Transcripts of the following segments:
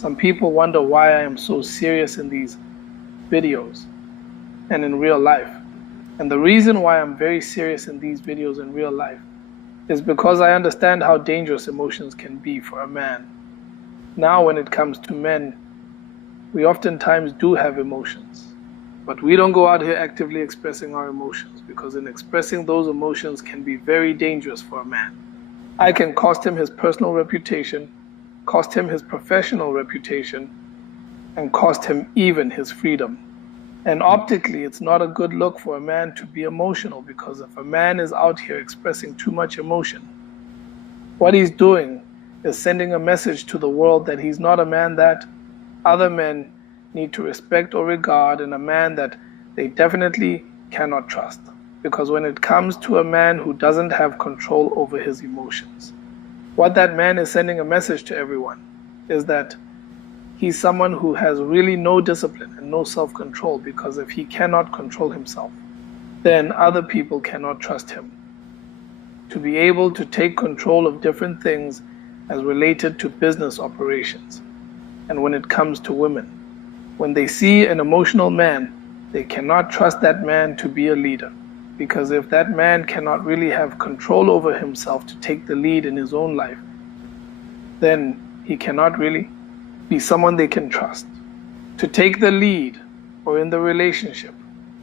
Some people wonder why I am so serious in these videos and in real life. And the reason why I'm very serious in these videos in real life is because I understand how dangerous emotions can be for a man. Now, when it comes to men, we oftentimes do have emotions, but we don't go out here actively expressing our emotions, because in expressing those emotions can be very dangerous for a man. I can cost him his personal reputation, cost him his professional reputation, and cost him even his freedom. And optically, it's not a good look for a man to be emotional, because if a man is out here expressing too much emotion, what he's doing is sending a message to the world that he's not a man that other men need to respect or regard, and a man that they definitely cannot trust. Because when it comes to a man who doesn't have control over his emotions, what that man is sending a message to everyone is that he's someone who has really no discipline and no self-control, because if he cannot control himself, then other people cannot trust him to be able to take control of different things as related to business operations. And when it comes to women, when they see an emotional man, they cannot trust that man to be a leader. Because if that man cannot really have control over himself to take the lead in his own life, then he cannot really be someone they can trust to take the lead, or in the relationship,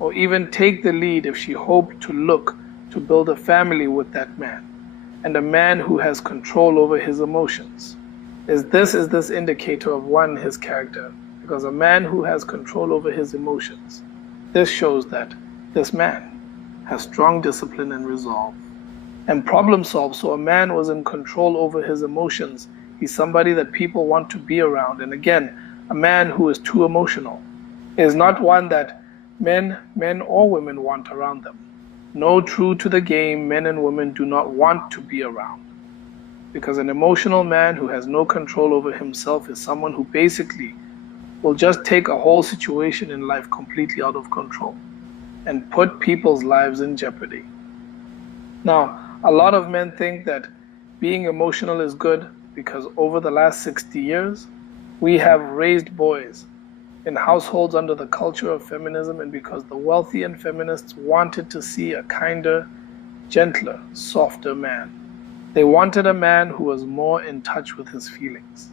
or even take the lead if she hoped to look to build a family with that man, and a man who has control over his emotions. Is this indicator of, one, his character? Because a man who has control over his emotions, this shows that this man has strong discipline and resolve and problem solve. So a man was in control over his emotions. He's somebody that people want to be around. And again, a man who is too emotional is not one that men or women want around them. No, true to the game, men and women do not want to be around. Because an emotional man who has no control over himself is someone who basically will just take a whole situation in life completely out of control and put people's lives in jeopardy. Now, a lot of men think that being emotional is good, because over the last 60 years, we have raised boys in households under the culture of feminism, and because the wealthy and feminists wanted to see a kinder, gentler, softer man. They wanted a man who was more in touch with his feelings.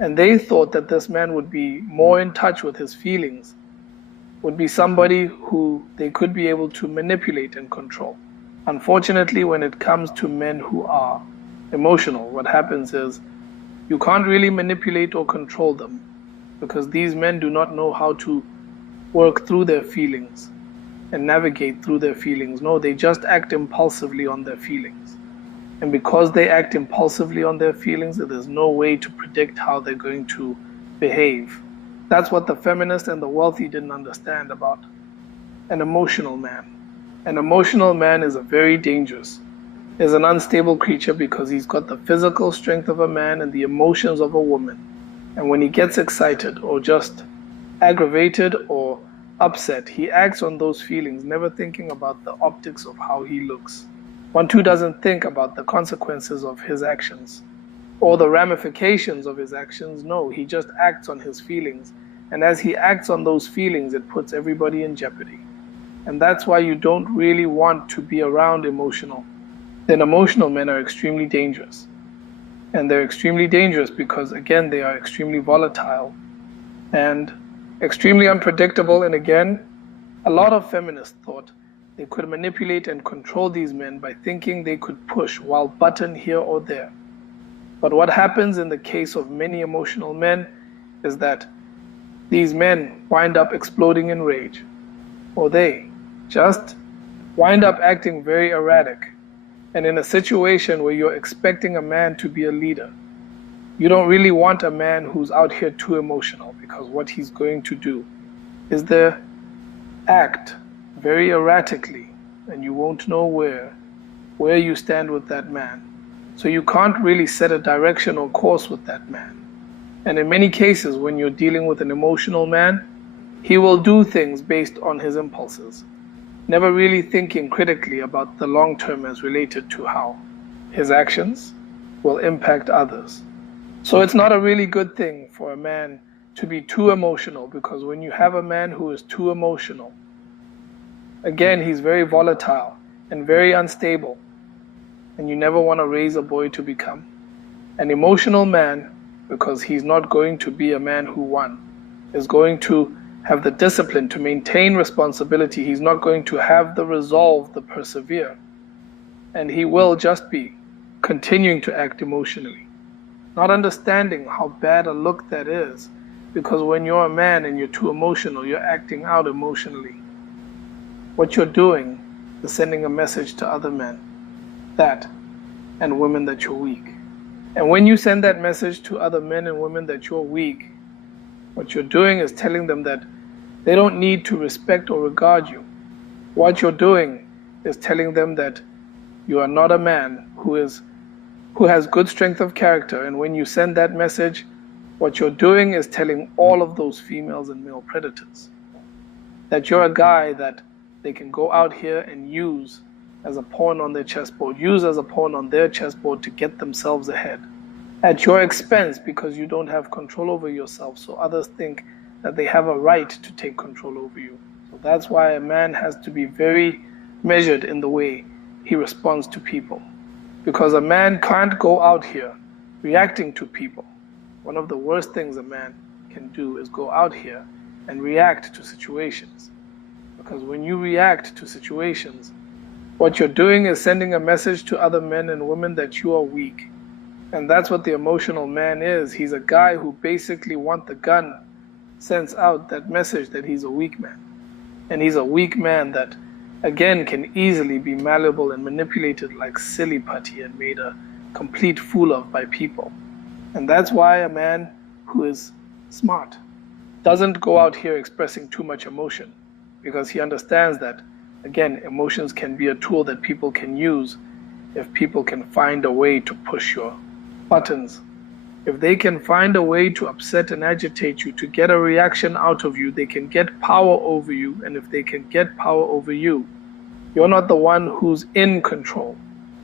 And they thought that this man would be more in touch with his feelings, would be somebody who they could be able to manipulate and control. Unfortunately, when it comes to men who are emotional, what happens is you can't really manipulate or control them, because these men do not know how to work through their feelings and navigate through their feelings. No, they just act impulsively on their feelings. And because they act impulsively on their feelings, there's no way to predict how they're going to behave. That's what the feminists and the wealthy didn't understand about an emotional man. An emotional man is is an unstable creature, because he's got the physical strength of a man and the emotions of a woman. And when he gets excited or just aggravated or upset, he acts on those feelings, never thinking about the optics of how he looks. One too doesn't think about the consequences of his actions or the ramifications of his actions. No, he just acts on his feelings. And as he acts on those feelings, it puts everybody in jeopardy. And that's why you don't really want to be around emotional. Then emotional men are extremely dangerous. And they're extremely dangerous because, again, they are extremely volatile and extremely unpredictable. And again, a lot of feminists thought they could manipulate and control these men by thinking they could push while button here or there. But what happens in the case of many emotional men is that these men wind up exploding in rage, or they just wind up acting very erratic. And in a situation where you're expecting a man to be a leader, you don't really want a man who's out here too emotional, because what he's going to do is act very erratically, and you won't know where you stand with that man. So you can't really set a direction or course with that man. And in many cases, when you're dealing with an emotional man, he will do things based on his impulses, never really thinking critically about the long term as related to how his actions will impact others. So it's not a really good thing for a man to be too emotional, because when you have a man who is too emotional, again, he's very volatile and very unstable, and you never want to raise a boy to become an emotional man, because he's not going to be a man who, one, is going to have the discipline to maintain responsibility. He's not going to have the resolve, the persevere, and he will just be continuing to act emotionally, not understanding how bad a look that is, because when you're a man and you're too emotional, you're acting out emotionally. What you're doing is sending a message to other men and women that you're weak. And when you send that message to other men and women that you're weak, what you're doing is telling them that they don't need to respect or regard you. What you're doing is telling them that you are not a man who has good strength of character. And when you send that message, what you're doing is telling all of those females and male predators that you're a guy that they can go out here and use as a pawn on their chessboard, use as a pawn on their chessboard to get themselves ahead at your expense, because you don't have control over yourself. So others think that they have a right to take control over you. So that's why a man has to be very measured in the way he responds to people, because a man can't go out here reacting to people. One of the worst things a man can do is go out here and react to situations, because when you react to situations, what you're doing is sending a message to other men and women that you are weak. And that's what the emotional man is. He's a guy who basically wants the gun, sends out that message that he's a weak man. And he's a weak man that, again, can easily be malleable and manipulated like silly putty and made a complete fool of by people. And that's why a man who is smart doesn't go out here expressing too much emotion, because he understands that, again, emotions can be a tool that people can use if people can find a way to push your buttons. If they can find a way to upset and agitate you, to get a reaction out of you, they can get power over you. And if they can get power over you, you're not the one who's in control.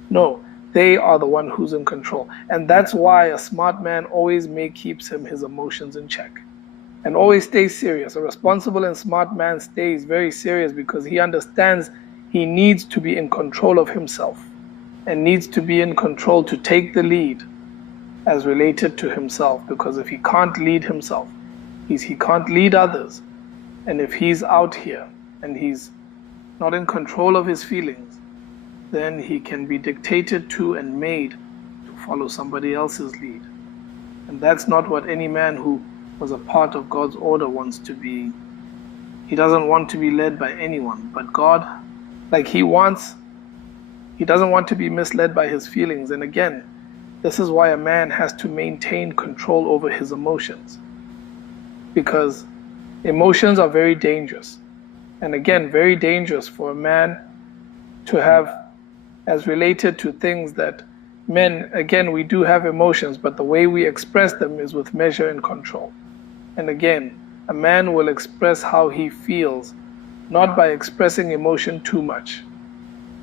No, they are the one who's in control. And that's why a smart man always keeps his emotions in check and always stays serious. A responsible and smart man stays very serious, because he understands he needs to be in control of himself and needs to be in control to take the lead as related to himself. Because if he can't lead himself, he can't lead others. And if he's out here and he's not in control of his feelings, then he can be dictated to and made to follow somebody else's lead. And that's not what any man who was a part of God's order wants to be. He doesn't want to be led by anyone but God. He doesn't want to be misled by his feelings. And again, this is why a man has to maintain control over his emotions, because emotions are very dangerous. And again, very dangerous for a man to have as related to things that men, again, we do have emotions, but the way we express them is with measure and control. And again, a man will express how he feels, not by expressing emotion too much.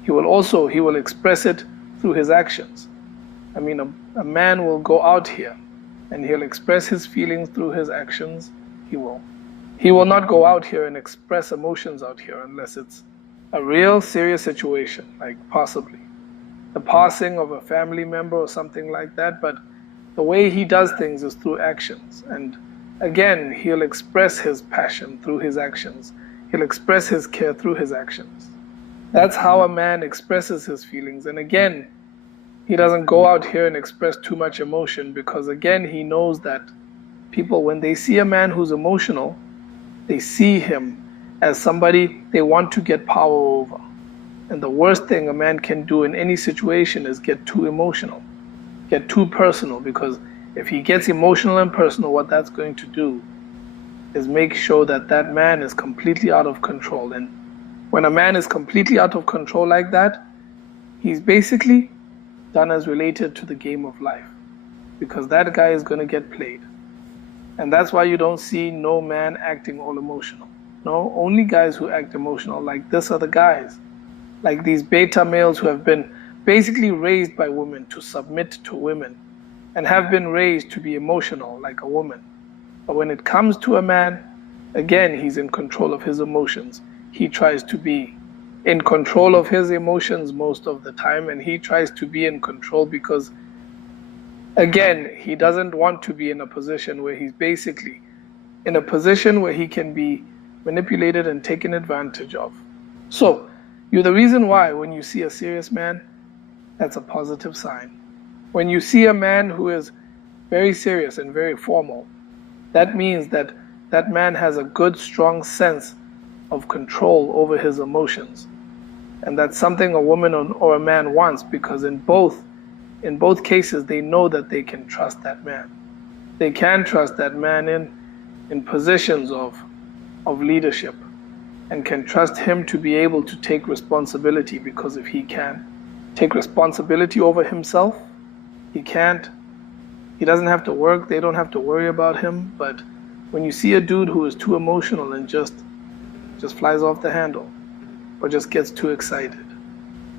He will express it through his actions. I mean, a man will go out here and he'll express his feelings through his actions. He will not go out here and express emotions out here unless it's a real serious situation, like possibly the passing of a family member or something like that. But the way he does things is through actions. And again, he'll express his passion through his actions. He'll express his care through his actions. That's how a man expresses his feelings. And again, he doesn't go out here and express too much emotion, because again, he knows that people, when they see a man who's emotional, they see him as somebody they want to get power over. And the worst thing a man can do in any situation is get too emotional, get too personal, because if he gets emotional and personal, what that's going to do is make sure that that man is completely out of control. And when a man is completely out of control like that, he's basically done as related to the game of life, because that guy is going to get played. And that's why you don't see no man acting all emotional. No, only guys who act emotional like this are the guys, like these beta males who have been basically raised by women to submit to women and have been raised to be emotional like a woman. But when it comes to a man, again, he's in control of his emotions. He tries to be in control of his emotions most of the time, and he tries to be in control because, again, he doesn't want to be in a position where he's basically in a position where he can be manipulated and taken advantage of. So, you're the reason why when you see a serious man, that's a positive sign. When you see a man who is very serious and very formal, that means that that man has a good, strong sense of control over his emotions. And that's something a woman or a man wants, because in both cases, they know that they can trust that man. They can trust that man in positions of leadership, and can trust him to be able to take responsibility, because if he can take responsibility over himself, he doesn't have to work, they don't have to worry about him. But when you see a dude who is too emotional and just flies off the handle or just gets too excited,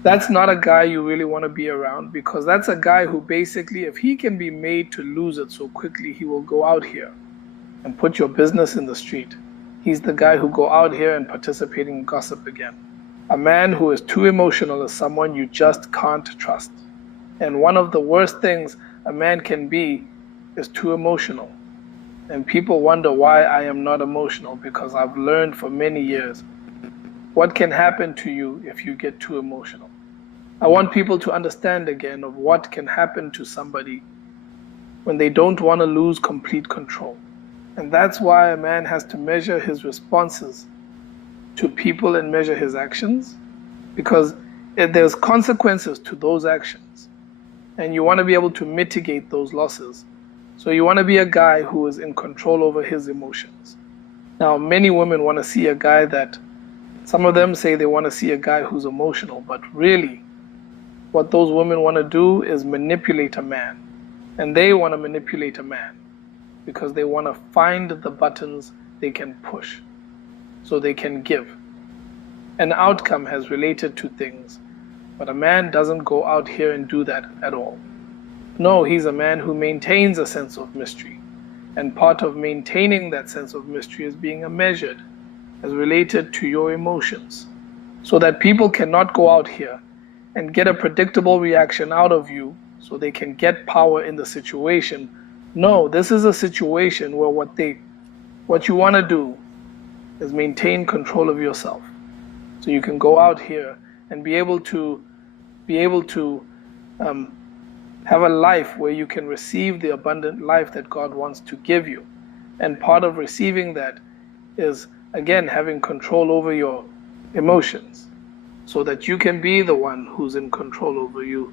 that's not a guy you really want to be around, because that's a guy who basically, if he can be made to lose it so quickly, he will go out here and put your business in the street. He's the guy who go out here and participate in gossip again. A man who is too emotional is someone you just can't trust. And one of the worst things a man can be is too emotional. And people wonder why I am not emotional, because I've learned for many years what can happen to you if you get too emotional. I want people to understand again of what can happen to somebody when they don't want to lose complete control. And that's why a man has to measure his responses to people and measure his actions, because there's consequences to those actions. And you want to be able to mitigate those losses. So you want to be a guy who is in control over his emotions. Now, many women want to see a guy that, some of them say they want to see a guy who's emotional, but really, what those women want to do is manipulate a man. And they want to manipulate a man because they want to find the buttons they can push so they can give. An outcome has related to things, but a man doesn't go out here and do that at all. No, he's a man who maintains a sense of mystery. And part of maintaining that sense of mystery is being measured as related to your emotions, so that people cannot go out here and get a predictable reaction out of you so they can get power in the situation. No, this is a situation where what you want to do is maintain control of yourself. So you can go out here and be able to have a life where you can receive the abundant life that God wants to give you. And part of receiving that is, again, having control over your emotions, so that you can be the one who's in control over you